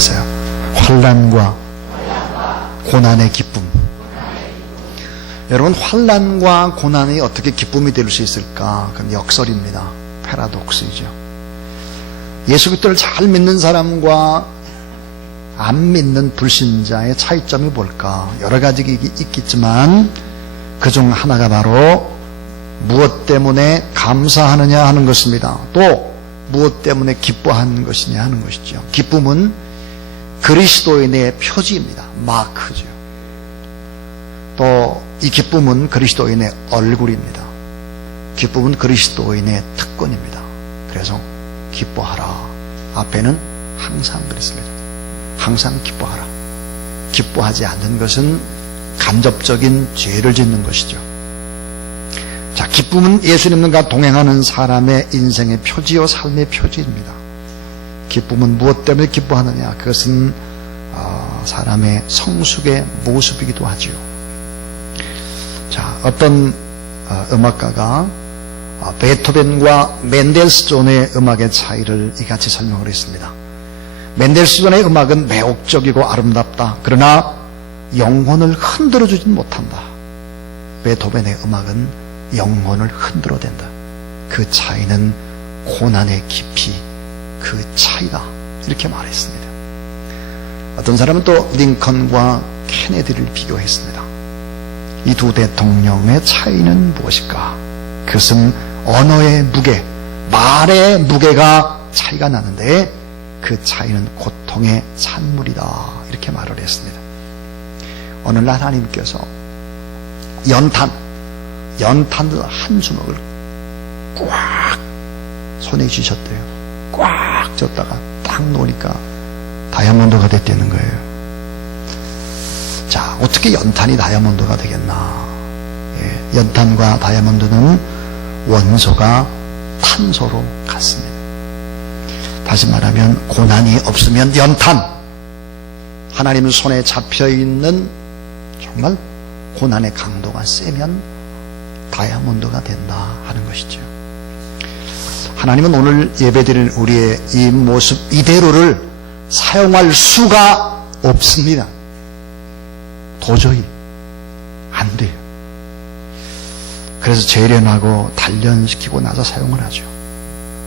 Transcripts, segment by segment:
따라하세요. 환난과 고난의 기쁨. 여러분, 환난과 고난이 어떻게 기쁨이 될 수 있을까? 그건 역설입니다. 패러독스이죠. 예수 그리스도를 잘 믿는 사람과 안 믿는 불신자의 차이점이 뭘까? 여러 가지 있겠지만 그중 하나가 바로 무엇 때문에 감사하느냐 하는 것입니다. 또 무엇 때문에 기뻐하는 것이냐 하는 것이죠. 기쁨은 그리스도인의 표지입니다. 마크죠. 또 이 기쁨은 그리스도인의 얼굴입니다. 기쁨은 그리스도인의 특권입니다. 그래서 기뻐하라. 앞에는 항상 그랬습니다. 항상 기뻐하라. 기뻐하지 않는 것은 간접적인 죄를 짓는 것이죠. 자, 기쁨은 예수님과 동행하는 사람의 인생의 표지요 삶의 표지입니다. 기쁨은 무엇 때문에 기뻐하느냐? 그것은 사람의 성숙의 모습이기도 하지요. 자, 어떤 음악가가 베토벤과 멘델스존의 음악의 차이를 이같이 설명을 했습니다. 멘델스존의 음악은 매혹적이고 아름답다. 그러나 영혼을 흔들어주진 못한다. 베토벤의 음악은 영혼을 흔들어댄다. 그 차이는 고난의 깊이, 그 차이다. 이렇게 말했습니다. 어떤 사람은 또 링컨과 케네디를 비교했습니다. 이 두 대통령의 차이는 무엇일까? 그것은 언어의 무게, 말의 무게가 차이가 나는데 그 차이는 고통의 산물이다. 이렇게 말을 했습니다. 어느 날 하나님께서 연탄을 한 주먹을 꽉 손에 쥐셨대요. 꽉 쥐었다가 딱 놓으니까 다이아몬드가 됐다는 거예요. 자, 어떻게 연탄이 다이아몬드가 되겠나? 예, 연탄과 다이아몬드는 원소가 탄소로 같습니다. 다시 말하면 고난이 없으면 연탄, 하나님 손에 잡혀있는 정말 고난의 강도가 세면 다이아몬드가 된다 하는 것이죠. 하나님은 오늘 예배드리는 우리의 이 모습 이대로를 사용할 수가 없습니다. 도저히 안 돼요. 그래서 재련하고 단련시키고 나서 사용을 하죠.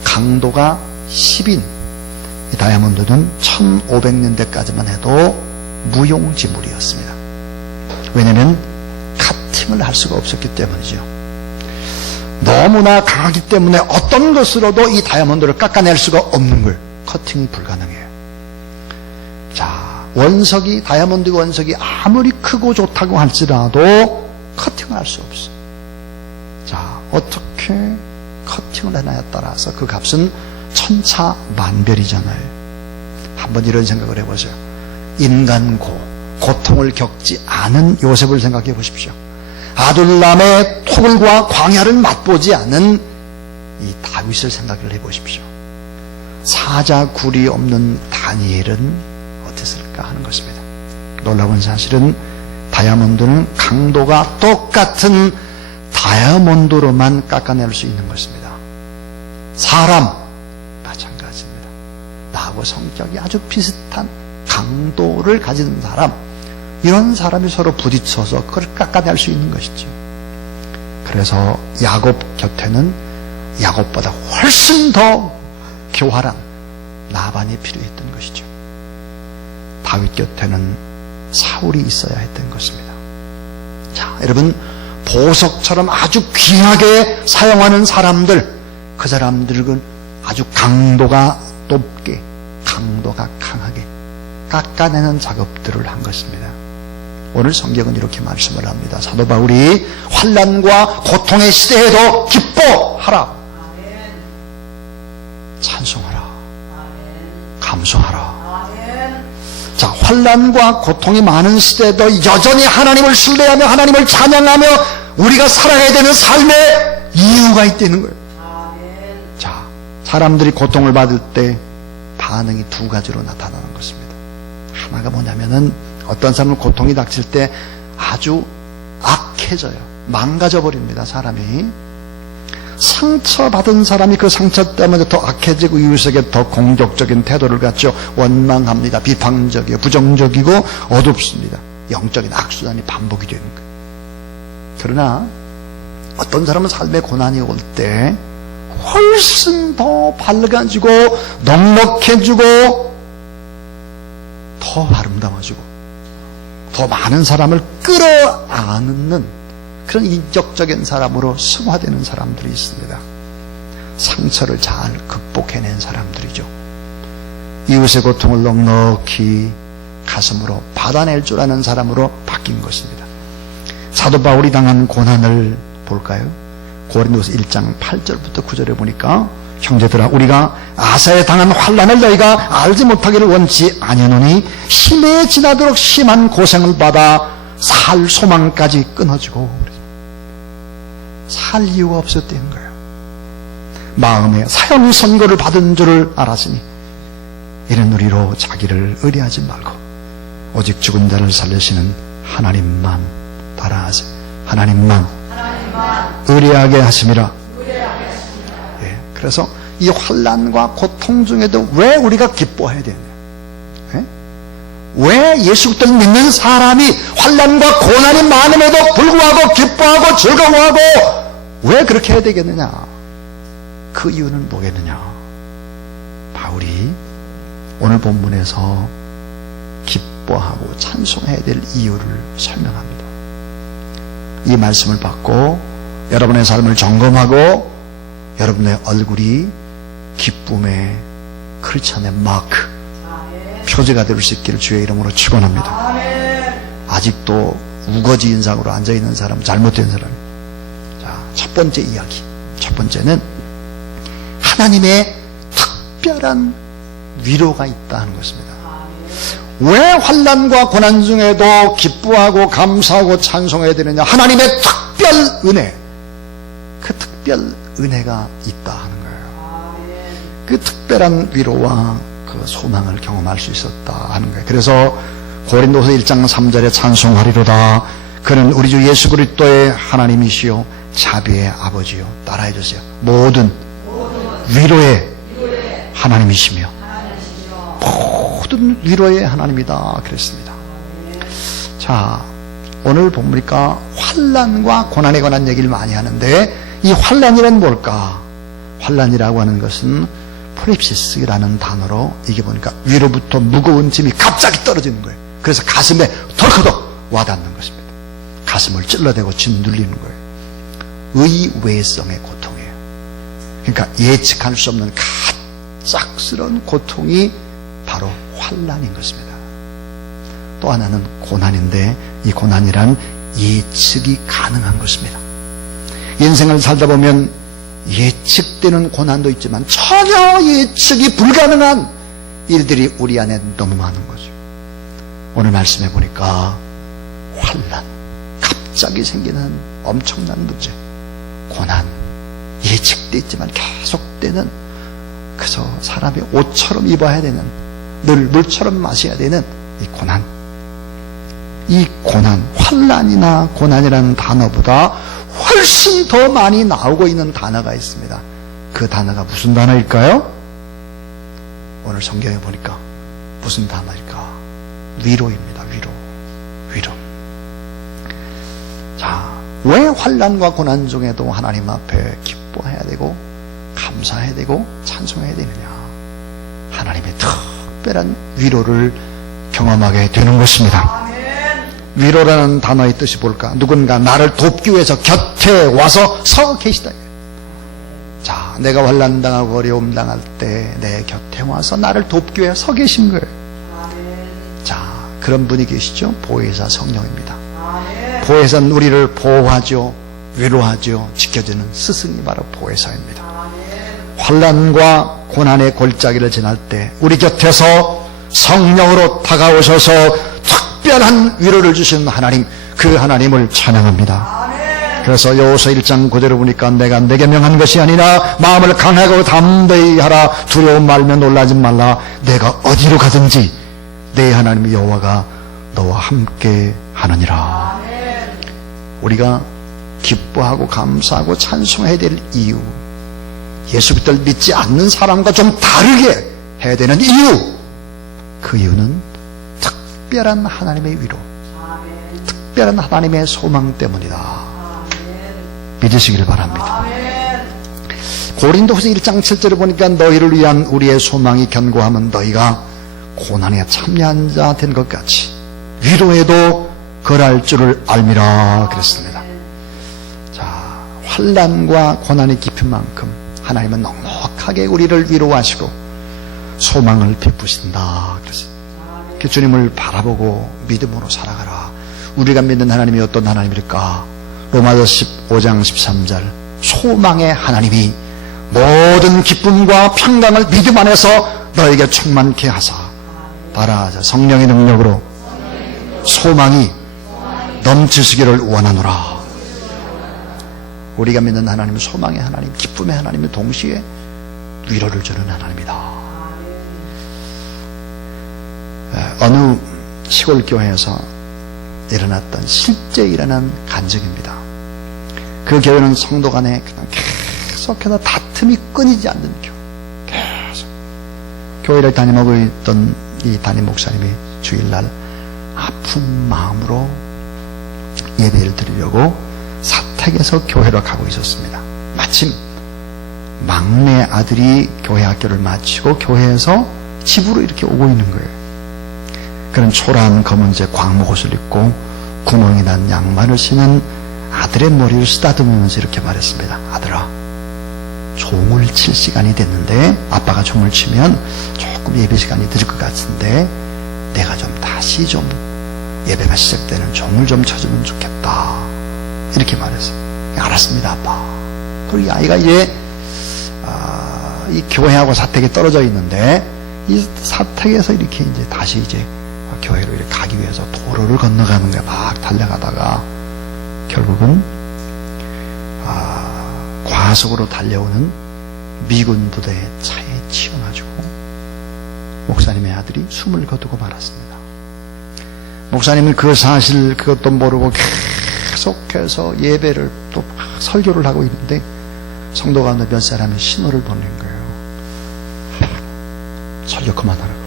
강도가 10인 이 다이아몬드는 1500년대까지만 해도 무용지물이었습니다. 왜냐하면 카팅을 할 수가 없었기 때문이죠. 너무나 강하기 때문에 어떤 것으로도 이 다이아몬드를 깎아낼 수가 없는 걸, 커팅이 불가능해요. 자, 원석이, 다이아몬드 원석이 아무리 크고 좋다고 할지라도 커팅을 할 수 없어. 자, 어떻게 커팅을 하냐에 따라서 그 값은 천차만별이잖아요. 한번 이런 생각을 해보세요. 인간 고통을 겪지 않은 요셉을 생각해 보십시오. 아둘람의 토굴과 광야를 맛보지 않은 이 다윗을 생각을 해보십시오. 사자굴이 없는 다니엘은 어땠을까 하는 것입니다. 놀라운 사실은 다이아몬드는 강도가 똑같은 다이아몬드로만 깎아낼 수 있는 것입니다. 사람 마찬가지입니다. 나하고 성격이 아주 비슷한 강도를 가진 사람, 이런 사람이 서로 부딪혀서 그걸 깎아낼 수 있는 것이죠. 그래서 야곱 곁에는 야곱보다 훨씬 더 교활한 라반이 필요했던 것이죠. 다윗 곁에는 사울이 있어야 했던 것입니다. 자, 여러분, 보석처럼 아주 귀하게 사용하는 사람들, 그 사람들은 아주 강도가 높게, 강도가 강하게 깎아내는 작업들을 한 것입니다. 오늘 성경은 이렇게 말씀을 합니다. 사도 바울이 환난과 고통의 시대에도 기뻐하라, 찬송하라, 감사하라. 자, 환난과 고통이 많은 시대에도 여전히 하나님을 신뢰하며 하나님을 찬양하며 우리가 살아야 되는 삶의 이유가 있다는 거예요. 자, 사람들이 고통을 받을 때 반응이 두 가지로 나타나는 것입니다. 하나가 뭐냐면은 어떤 사람은 고통이 닥칠 때 아주 악해져요. 망가져 버립니다. 사람이 상처받은 사람이 그 상처 때문에 더 악해지고 이웃에게 더 공격적인 태도를 갖죠. 원망합니다. 비판적이고 부정적이고 어둡습니다. 영적인 악순환이 반복이 되는 거예요. 그러나 어떤 사람은 삶의 고난이 올 때 훨씬 더 밝아지고 넉넉해지고 더 아름다워지고 더 많은 사람을 끌어안는 그런 인격적인 사람으로 승화되는 사람들이 있습니다. 상처를 잘 극복해낸 사람들이죠. 이웃의 고통을 넉넉히 가슴으로 받아낼 줄 아는 사람으로 바뀐 것입니다. 사도 바울이 당한 고난을 볼까요? 고린도서 1장 8절부터 9절에 보니까 형제들아 우리가 아사에 당한 환난을 너희가 알지 못하기를 원치 아니하노니 심해 지나도록 심한 고생을 받아 살 소망까지 끊어지고 살 이유가 없었다는 거예요. 마음에 사형 선고를 받은 줄을 알았으니 이런 우리로 자기를 의뢰하지 말고 오직 죽은 자를 살리시는 하나님만 따라하세요. 하나님만 의뢰하게 하심이라. 예, 그래서 이 환난과 고통 중에도 왜 우리가 기뻐해야 되냐? 예? 왜 예수 그리스도를 믿는 사람이 환난과 고난이 많음에도 불구하고 기뻐하고 즐거워하고 왜 그렇게 해야 되겠느냐? 그 이유는 뭐겠느냐? 바울이 오늘 본문에서 기뻐하고 찬송해야 될 이유를 설명합니다. 이 말씀을 받고 여러분의 삶을 점검하고 여러분의 얼굴이 기쁨의 크리스천의 마크, 표지가 될 수 있기를 주의 이름으로 축원합니다. 아직도 우거지 인상으로 앉아있는 사람, 잘못된 사람. 자, 첫 번째 이야기. 첫 번째는 하나님의 특별한 위로가 있다는 것입니다. 왜 환난과 고난 중에도 기뻐하고 감사하고 찬송해야 되느냐? 하나님의 특별 은혜, 그 특별 은혜가 있다 하는 거예요. 그 특별한 위로와 그 소망을 경험할 수 있었다 하는 거예요. 그래서 고린도서 1장 3절에 찬송하리로다. 그는 우리 주 예수 그리스도의 하나님이시요 자비의 아버지요. 따라해 주세요. 모든 위로의 하나님이시며 모든 위로의 하나님이다 그랬습니다. 자, 오늘 보니까 환난과 고난에 관한 얘기를 많이 하는데 이 환난이란 뭘까? 환난이라고 하는 것은 프립시스라는 단어로 이게 보니까 위로부터 무거운 짐이 갑자기 떨어지는 거예요. 그래서 가슴에 덜커덕 와닿는 것입니다. 가슴을 찔러대고 짓눌리는 거예요. 의외성의 고통이에요. 그러니까 예측할 수 없는 갑작스러운 고통이 바로 환난인 것입니다. 또 하나는 고난인데 이 고난이란 예측이 가능한 것입니다. 인생을 살다 보면 예측되는 고난도 있지만 전혀 예측이 불가능한 일들이 우리 안에 너무 많은 거죠. 오늘 말씀해 보니까 환난, 갑자기 생기는 엄청난 문제, 고난, 예측돼 있지만 계속되는, 그래서 사람이 옷처럼 입어야 되는, 늘 물처럼 마셔야 되는 이 고난. 이 고난, 환난이나 고난이라는 단어보다 훨씬 더 많이 나오고 있는 단어가 있습니다. 그 단어가 무슨 단어일까요? 오늘 성경에 보니까 무슨 단어일까? 위로입니다. 위로. 자, 왜 환난과 고난 중에도 하나님 앞에 기뻐해야 되고 감사해야 되고 찬송해야 되느냐? 하나님의 특별한 위로를 경험하게 되는 것입니다. 위로라는 단어의 뜻이 뭘까? 누군가 나를 돕기 위해서 곁에 와서 서 계시다. 자, 내가 환난당하고 어려움 당할 때 내 곁에 와서 나를 돕기 위해 서 계신 거예요. 자, 그런 분이 계시죠? 보혜사 성령입니다. 보혜사는 우리를 보호하죠, 위로하죠, 지켜주는 스승이 바로 보혜사입니다. 환난과 고난의 골짜기를 지날 때 우리 곁에서 성령으로 다가오셔서 특별한 위로를 주시는 하나님, 그 하나님을 찬양합니다. 그래서 여호수아 1장 9절을 보니까 내가 내게 명한 것이 아니라 마음을 강하고 담대히 하라. 두려움 말며 놀라지 말라. 내가 어디로 가든지 내 하나님 여호와가 너와 함께 하느니라. 우리가 기뻐하고 감사하고 찬송해야 될 이유, 예수 그리스도를 믿지 않는 사람과 좀 다르게 해야 되는 이유, 그 이유는 특별한 하나님의 위로, 특별한 하나님의 소망 때문이다. 믿으시길 바랍니다. 고린도후서 1장 7절에 보니까 너희를 위한 우리의 소망이 견고하면 너희가 고난에 참여한 자 된 것 같이 위로에도 거할 줄을 알미라 그랬습니다. 자, 환난과 고난이 깊은 만큼 하나님은 넉넉하게 우리를 위로하시고 소망을 베푸신다 그랬습니다. 그 주님을 바라보고 믿음으로 살아가라. 우리가 믿는 하나님이 어떤 하나님일까? 로마서 15장 13절 소망의 하나님이 모든 기쁨과 평강을 믿음 안에서 너에게 충만케 하사 따라하자 성령의 능력으로 소망이 넘치시기를 원하노라. 우리가 믿는 하나님은 소망의 하나님, 기쁨의 하나님은 동시에 위로를 주는 하나님이다. 어느 시골 교회에서 일어났던 실제 일어난 간증입니다. 그 교회는 성도 간에 그냥 계속해서 다툼이 끊이지 않는 교회. 계속 교회를 담임하고 있던 이 담임 목사님이 주일날 아픈 마음으로 예배를 드리려고 사택에서 교회로 가고 있었습니다. 마침 막내 아들이 교회 학교를 마치고 교회에서 집으로 이렇게 오고 있는 거예요. 그런 초라한 검은색 광목옷을 입고 구멍이 난 양말을 신은 아들의 머리를 쓰다듬으면서 이렇게 말했습니다. 아들아, 종을 칠 시간이 됐는데 아빠가 종을 치면 조금 예배 시간이 늦을 것 같은데 내가 좀 다시 좀 예배가 시작되는 종을 좀 쳐주면 좋겠다. 이렇게 말했어요. 알았습니다, 아빠. 그리고 이 아이가 이제 이 교회하고 사택에 떨어져 있는데 이 사택에서 이렇게 이제 다시 이제 교회로 이렇게 가기 위해서 도로를 건너가는 거야. 막 달려가다가 결국은 과속으로 달려오는 미군 부대의 차에 치여가지고 목사님의 아들이 숨을 거두고 말았습니다. 목사님은 그 사실 그것도 모르고 계속해서 예배를 또 설교를 하고 있는데 성도 가운데 몇 사람이 신호를 보낸 거예요. 설교 그만하라고.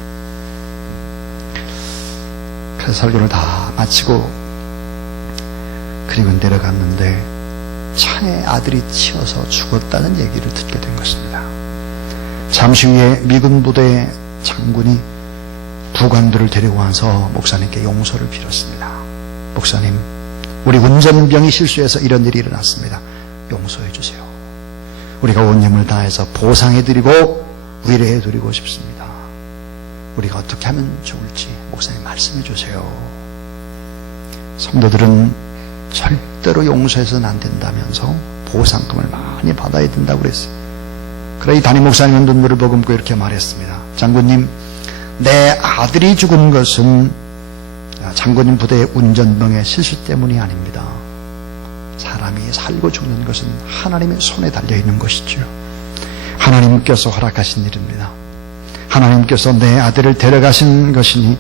그래서 설교를 다 마치고 그리고 내려갔는데 차에 아들이 치여서 죽었다는 얘기를 듣게 된 것입니다. 잠시 후에 미군 부대 장군이 부관들을 데리고 와서 목사님께 용서를 빌었습니다. 목사님, 우리 운전병이 실수해서 이런 일이 일어났습니다. 용서해 주세요. 우리가 온 힘을 다해서 보상해드리고 위로해드리고 싶습니다. 우리가 어떻게 하면 좋을지 목사님 말씀해 주세요. 성도들은 절대로 용서해서는 안 된다면서 보상금을 많이 받아야 된다고 그랬어요. 그래 이 담임 목사님은 눈물을 머금고 이렇게 말했습니다. 장군님, 내 아들이 죽은 것은 장군님 부대의 운전병의 실수 때문이 아닙니다. 사람이 살고 죽는 것은 하나님의 손에 달려있는 것이죠. 하나님께서 허락하신 일입니다. 하나님께서 내 아들을 데려가신 것이니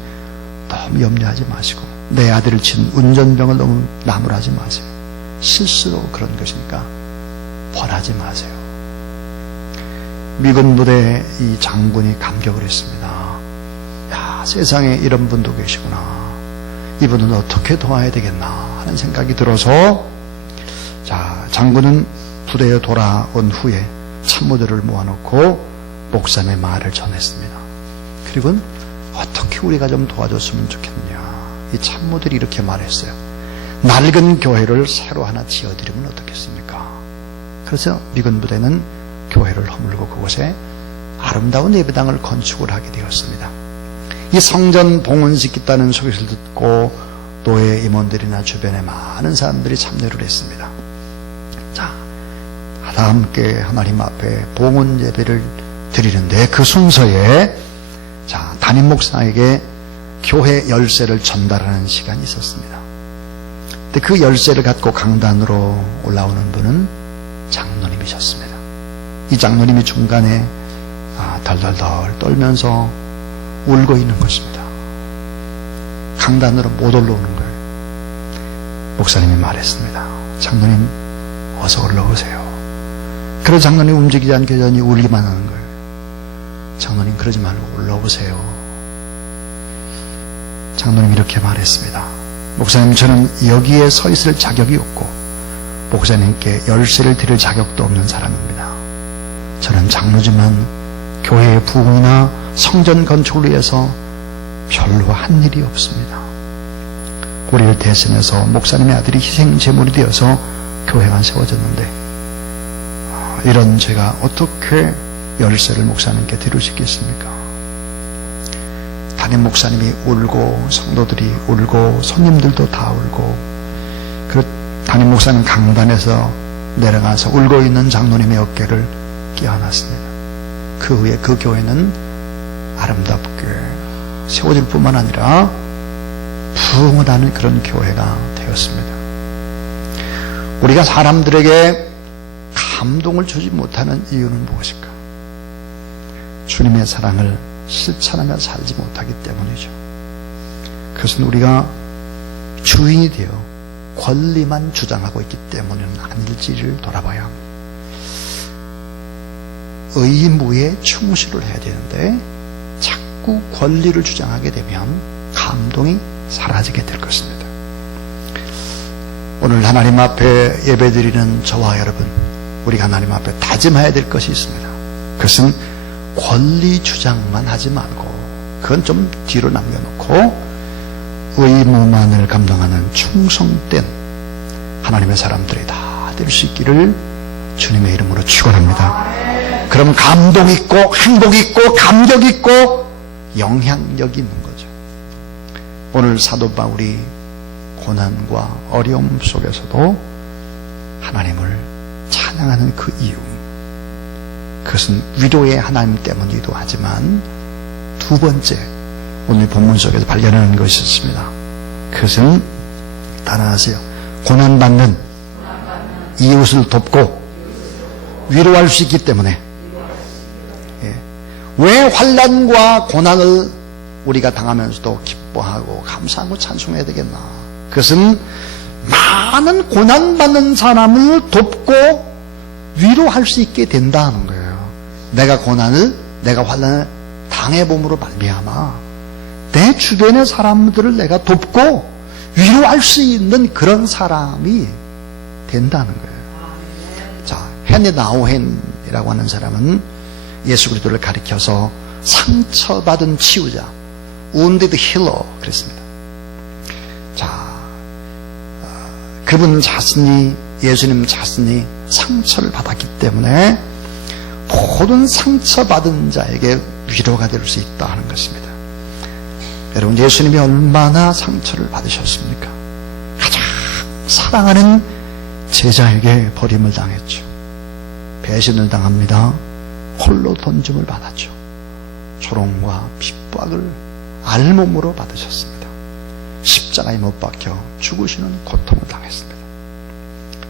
너무 염려하지 마시고 내 아들을 친 운전병을 너무 나무라지 마세요. 실수로 그런 것이니까 벌하지 마세요. 미군 부대 이 장군이 감격을 했습니다. 야, 세상에 이런 분도 계시구나. 이분은 어떻게 도와야 되겠나 하는 생각이 들어서 자, 장군은 부대에 돌아온 후에 참모들을 모아놓고 목사님의 말을 전했습니다. 그리고 어떻게 우리가 좀 도와줬으면 좋겠냐. 이 참모들이 이렇게 말했어요. 낡은 교회를 새로 하나 지어드리면 어떻겠습니까? 그래서 미군 부대는 교회를 허물고 그곳에 아름다운 예배당을 건축을 하게 되었습니다. 이 성전 봉헌시켰다는 소식을 듣고 노예 임원들이나 주변에 많은 사람들이 참여를 했습니다. 자, 다 함께 하나님 앞에 봉헌 예배를 드리는데 그 순서에 자, 담임 목사에게 교회 열쇠를 전달하는 시간이 있었습니다. 근데 그 열쇠를 갖고 강단으로 올라오는 분은 장로님이셨습니다. 이 장로님이 중간에 덜덜덜 떨면서 울고 있는 것입니다. 강단으로 못 올라오는 거예요. 목사님이 말했습니다. 장로님, 어서 올라오세요. 그래서 장로님 움직이지 않게 여전히 울기만 하는 거예요. 장로님 그러지 말고 올라오세요. 장로님 이렇게 말했습니다. 목사님, 저는 여기에 서 있을 자격이 없고 목사님께 열쇠를 드릴 자격도 없는 사람입니다. 저는 장로지만 교회의 부흥이나 성전 건축을 위해서 별로 한 일이 없습니다. 우리를 대신해서 목사님의 아들이 희생 제물이 되어서 교회가 세워졌는데 이런 제가 어떻게 열쇠를 목사님께 드릴 수 있겠습니까? 담임 목사님이 울고 성도들이 울고 손님들도 다 울고 담임 목사님 강단에서 내려가서 울고 있는 장로님의 어깨를 껴안았습니다. 그 후에 그 교회는 아름답게 세워질 뿐만 아니라 부흥을 하는 그런 교회가 되었습니다. 우리가 사람들에게 감동을 주지 못하는 이유는 무엇일까? 주님의 사랑을 실천하며 살지 못하기 때문이죠. 그것은 우리가 주인이 되어 권리만 주장하고 있기 때문은 아닐지를 돌아봐야 합니다. 의무에 충실을 해야 되는데 자꾸 권리를 주장하게 되면 감동이 사라지게 될 것입니다. 오늘 하나님 앞에 예배드리는 저와 여러분, 우리가 하나님 앞에 다짐해야 될 것이 있습니다. 그것은 권리 주장만 하지 말고 그건 좀 뒤로 남겨놓고 의무만을 감당하는 충성된 하나님의 사람들이 다 될 수 있기를 주님의 이름으로 축원합니다. 그럼 감동 있고 행복 있고 감격 있고 영향력이 있는 거죠. 오늘 사도 바울이 고난과 어려움 속에서도 하나님을 찬양하는 그 이유, 그것은 위로의 하나님 때문이기도 하지만 두 번째 오늘 본문 속에서 발견하는 것이 있습니다. 그것은 따라하세요. 고난받는 이웃을 돕고 위로할 수 있기 때문에. 왜 환난과 고난을 우리가 당하면서도 기뻐하고 감사하고 찬송해야 되겠나? 그것은 많은 고난받는 사람을 돕고 위로할 수 있게 된다는 거예요. 내가 환난을 당해봄으로 말미암아 내 주변의 사람들을 내가 돕고 위로할 수 있는 그런 사람이 된다는 거예요. 자, 헨리 나우헨이라고 하는 사람은 예수 그리스도를 가리켜서 상처받은 치유자, wounded healer 그랬습니다. 자, 그분 자신이, 예수님 자신이 상처를 받았기 때문에 모든 상처받은 자에게 위로가 될 수 있다 하는 것입니다. 여러분, 예수님이 얼마나 상처를 받으셨습니까? 가장 사랑하는 제자에게 버림을 당했죠. 배신을 당합니다. 홀로 던짐을 받았죠. 조롱과 핍박을 알몸으로 받으셨습니다. 십자가에 못 박혀 죽으시는 고통을 당했습니다.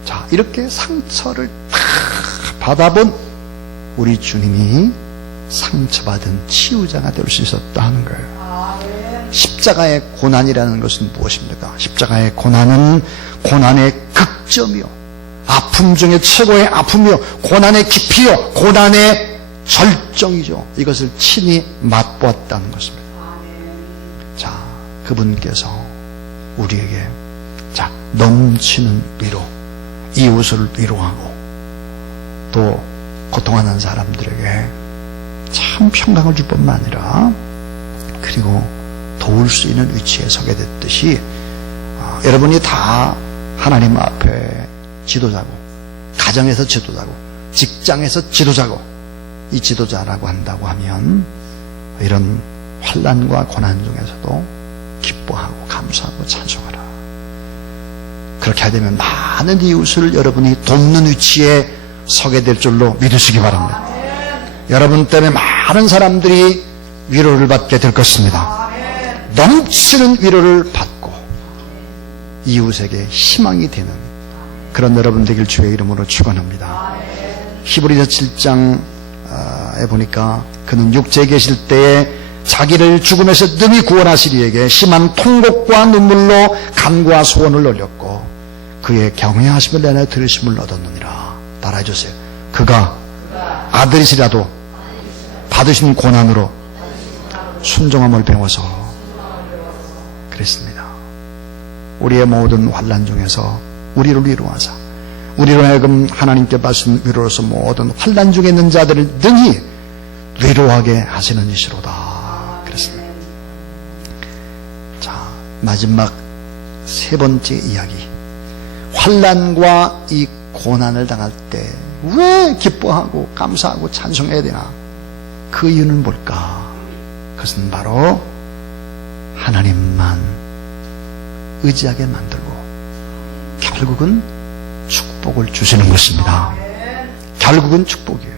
자, 이렇게 상처를 다 받아본 우리 주님이 상처받은 치유자가 될 수 있었다 하는 거예요. 십자가의 고난이라는 것은 무엇입니까? 십자가의 고난은 고난의 극점이요, 아픔 중에 최고의 아픔이요, 고난의 깊이요, 고난의 절정이죠. 이것을 친히 맛보았다는 것입니다. 자, 그분께서 우리에게 넘치는 위로, 이웃을 위로하고 또 고통하는 사람들에게 참 평강을 줄 뿐만 아니라 그리고 도울 수 있는 위치에 서게 됐듯이 여러분이 다 하나님 앞에 지도자고, 가정에서 지도자고, 직장에서 지도자고, 이 지도자라고 한다고 하면 이런 환난과 고난 중에서도 기뻐하고 감사하고 찬송하라. 그렇게 하되면 많은 이웃을 여러분이 돕는 위치에 서게 될 줄로 믿으시기 바랍니다. 여러분 때문에 많은 사람들이 위로를 받게 될 것입니다. 넘치는 위로를 받고 이웃에게 희망이 되는 그런 여러분 되길 주의 이름으로 축원합니다. 히브리서 7장에 보니까 그는 육체에 계실 때에 자기를 죽음에서 능히 구원하시리에게 심한 통곡과 눈물로 간구와 소원을 올렸고 그의 경외하심을 내내 들으심을 얻었느니라. 따라해 주세요. 그가 아들이시라도 받으신 고난으로 순종함을 배워서 그랬습니다. 우리의 모든 환난 중에서 우리를 위로하사 우리로 하여금 하나님께 받은 위로로서 모든 환난 중에 있는 자들을 능히 위로하게 하시는 이시로다. 그랬습니다. 자, 마지막 세 번째 이야기. 환난과 이 고난을 당할 때 왜 기뻐하고 감사하고 찬송해야 되나? 그 이유는 뭘까? 그것은 바로 하나님만 의지하게 만들고 결국은 축복을 주시는 것입니다. 결국은 축복이에요.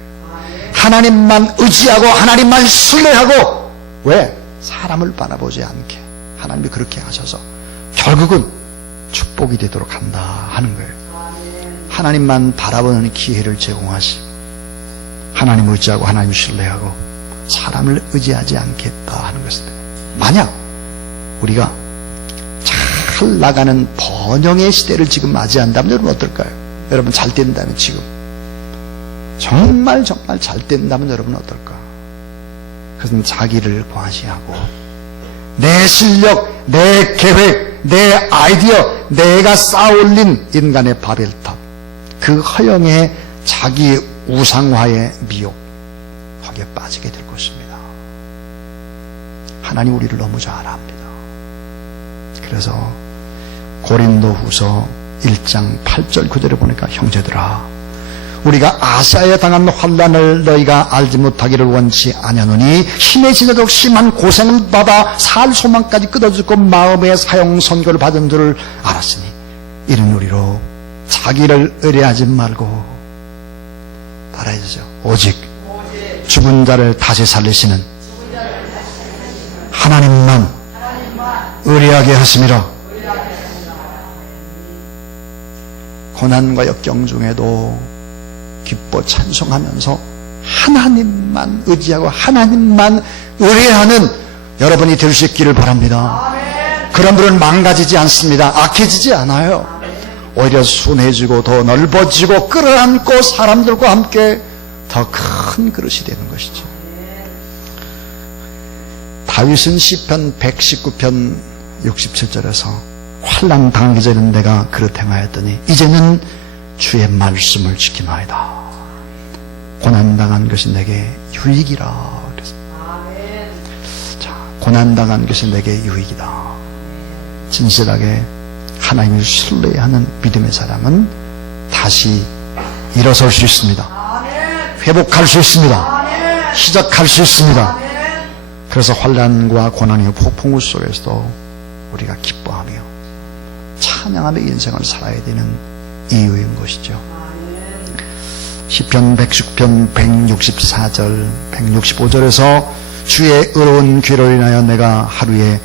하나님만 의지하고 하나님만 신뢰하고 왜? 사람을 바라보지 않게 하나님이 그렇게 하셔서 결국은 축복이 되도록 한다 하는 거예요. 하나님만 바라보는 기회를 제공하시고 하나님 의지하고 하나님 신뢰하고 사람을 의지하지 않겠다 하는 것입니다. 만약 우리가 잘 나가는 번영의 시대를 지금 맞이한다면 여러분 어떨까요? 여러분 잘 된다면 지금 정말 잘 된다면 여러분 어떨까? 그것은 자기를 과시하고 내 실력, 내 계획, 내 아이디어, 내가 쌓아올린 인간의 바벨탑, 그 허영의 자기 우상화의 미혹, 거기에 빠지게 될 것입니다. 하나님 우리를 너무 잘 압니다. 그래서 고린도후서 1장 8절 9절에 보니까 형제들아 우리가 아시아에 당한 환난을 너희가 알지 못하기를 원치 아니하노니 힘에 지나도록 심한 고생을 받아 살 소망까지 끊어지고 마음의 사형 선고를 받은 줄을 알았으니 이런 우리로 자기를 의뢰하지 말고 따라해주죠. 오직 죽은 자를 다시 살리시는 하나님만 의뢰하게 하심이라. 고난과 역경 중에도 기뻐 찬송하면서 하나님만 의지하고 하나님만 의뢰하는 여러분이 될 수 있기를 바랍니다. 그런 분은 망가지지 않습니다. 악해지지 않아요. 오히려 순해지고 더 넓어지고 끌어안고 사람들과 함께 더 큰 그릇이 되는 것이죠. 다윗은 시편 119편 67절에서 환난 당하기 전에 내가 그릇 행하였더니 이제는 주의 말씀을 지키나이다. 고난당한 것이 내게 유익이라. 자, 고난당한 것이 내게 유익이다. 진실하게 하나님을 신뢰하는 믿음의 사람은 다시 일어설 수 있습니다. 회복할 수 있습니다. 시작할 수 있습니다. 그래서 환난과 고난의 폭풍우 속에서도 우리가 기뻐하며 찬양하며 인생을 살아야 되는 이유인 것이죠. 시편 110편 164절 165절에서 주의 의로운 귀로 인하여 내가 하루에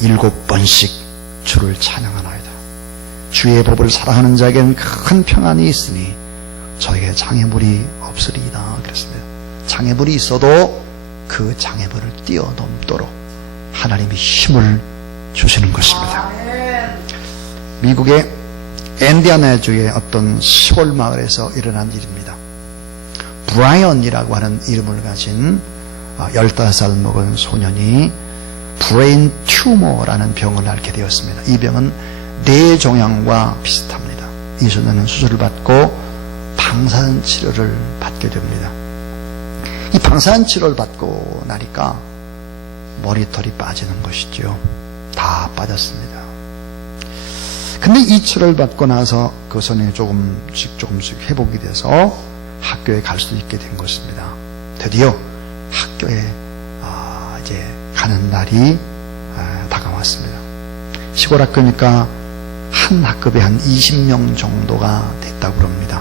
7번씩 주를 찬양하나이다. 주의 법을 사랑하는 자에게는 큰 평안이 있으니 저에게 장애물이 없으리이다. 그랬습니다. 장애물이 있어도 그 장애물을 뛰어넘도록 하나님이 힘을 주시는 것입니다. 미국의 인디애나주의 어떤 시골 마을에서 일어난 일입니다. 브라이언이라고 하는 이름을 가진 15살 먹은 소년이 브레인 튜머라는 병을 앓게 되었습니다. 이 병은 뇌종양과 비슷합니다. 이 소년은 수술을 받고 방사선 치료를 받게 됩니다. 이 방사선 치료를 받고 나니까 머리털이 빠지는 것이죠. 다 빠졌습니다. 근데 이 치료를 받고 나서 그 소년이 조금씩 회복이 돼서 학교에 갈 수 있게 된 것입니다. 드디어 학교에 이제 가는 날이 다가왔습니다. 시골 학교니까 한 학급에 한 20명 정도가 됐다고 그럽니다.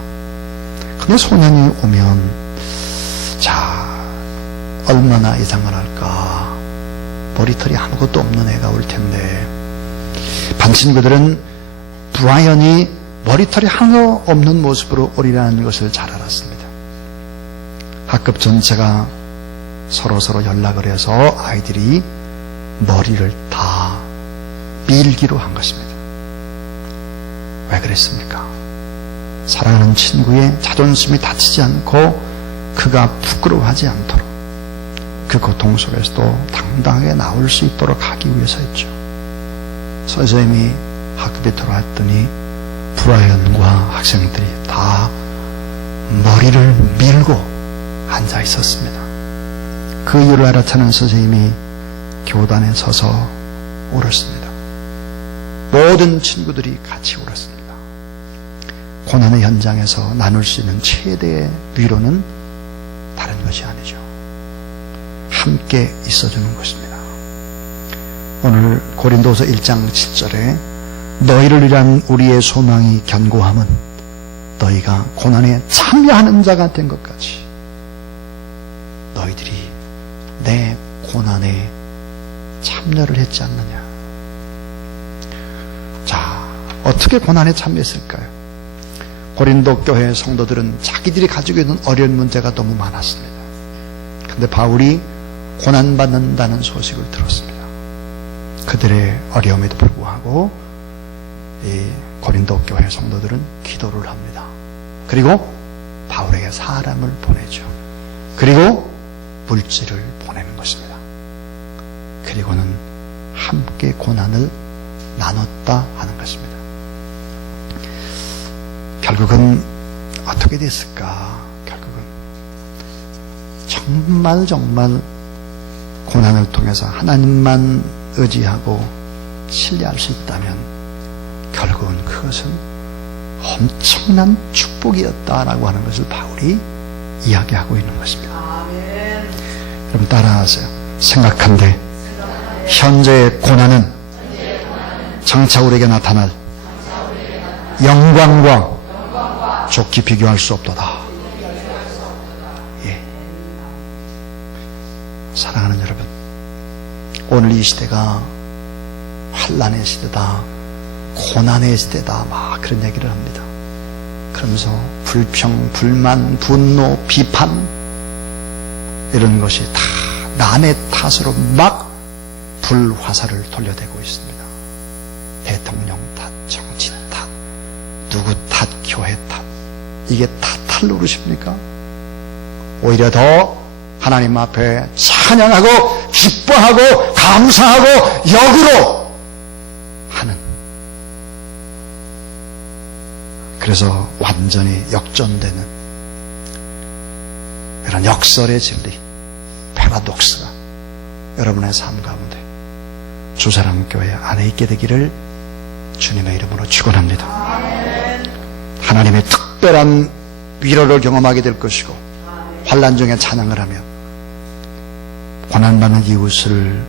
근데 소년이 오면 자 얼마나 예상을 할까. 머리털이 아무것도 없는 애가 올 텐데 반 친구들은 브라이언이 머리털이 하나 없는 모습으로 오리라는 것을 잘 알았습니다. 학급 전체가 서로 연락을 해서 아이들이 머리를 다 밀기로 한 것입니다. 왜 그랬습니까? 사랑하는 친구의 자존심이 다치지 않고 그가 부끄러워하지 않도록 그 고통 속에서도 당당하게 나올 수 있도록 하기 위해서였죠. 선생님이 학급에 들어왔더니 브라이언과 학생들이 다 머리를 밀고 앉아 있었습니다. 그 이유를 알아차는 선생님이 교단에 서서 울었습니다. 모든 친구들이 같이 울었습니다. 고난의 현장에서 나눌 수 있는 최대의 위로는 다른 것이 아니죠. 함께 있어주는 것입니다. 오늘 고린도서 1장 7절에 너희를 위한 우리의 소망이 견고함은 너희가 고난에 참여하는 자가 된 것 같이 너희들이 내 고난에 참여를 했지 않느냐. 자, 어떻게 고난에 참여했을까요? 고린도 교회 성도들은 자기들이 가지고 있는 어려운 문제가 너무 많았습니다. 그런데 바울이 고난받는다는 소식을 들었습니다. 그들의 어려움에도 불구하고 이 고린도 교회 성도들은 기도를 합니다. 그리고 바울에게 사람을 보내죠. 그리고 물질을 보내는 것입니다. 그리고는 함께 고난을 나눴다 하는 것입니다. 결국은 어떻게 됐을까? 결국은 정말 고난을 통해서 하나님만 의지하고 신뢰할 수 있다면 결국은 그것은 엄청난 축복이었다라고 하는 것을 바울이 이야기하고 있는 것입니다. 아멘. 여러분 따라하세요. 생각한데 현재의 고난은 장차 우리에게 나타날 영광과 좋게 비교할 수 없도다. 예. 사랑하는 여러분, 오늘 이 시대가 환난의 시대다, 고난의 시대다, 막 그런 얘기를 합니다. 그러면서 불평, 불만, 분노, 비판 이런 것이 다 남의 탓으로 막 불화살을 돌려대고 있습니다. 대통령 탓, 정치 탓, 누구 탓, 교회 탓. 이게 다 탈 노릇입니까? 오히려 더 하나님 앞에 찬양하고 기뻐하고 감사하고 역으로 하는, 그래서 완전히 역전되는 이런 역설의 진리, 패러독스가 여러분의 삶 가운데 주사랑교회 안에 있게 되기를 주님의 이름으로 축원합니다. 하나님의 특별한 위로를 경험하게 될 것이고 환난 중에 찬양을 하며 고난받는 이웃을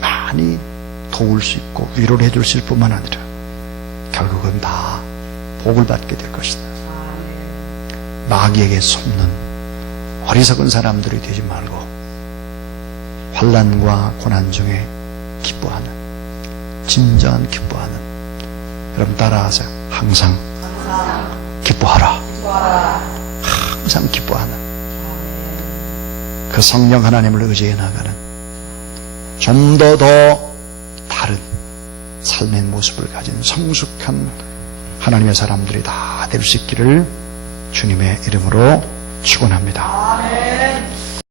많이 도울 수 있고 위로를 해줄 수 있을 뿐만 아니라 결국은 다 복을 받게 될 것이다. 마귀에게 속는 어리석은 사람들이 되지 말고 환난과 고난 중에 기뻐하는, 진정한 기뻐하는, 여러분 따라하세요. 항상 기뻐하라. 항상 기뻐하는 그 성령 하나님을 의지해 나가는 좀 더 다른 삶의 모습을 가진 성숙한 하나님의 사람들이 다 될 수 있기를 주님의 이름으로 축원합니다.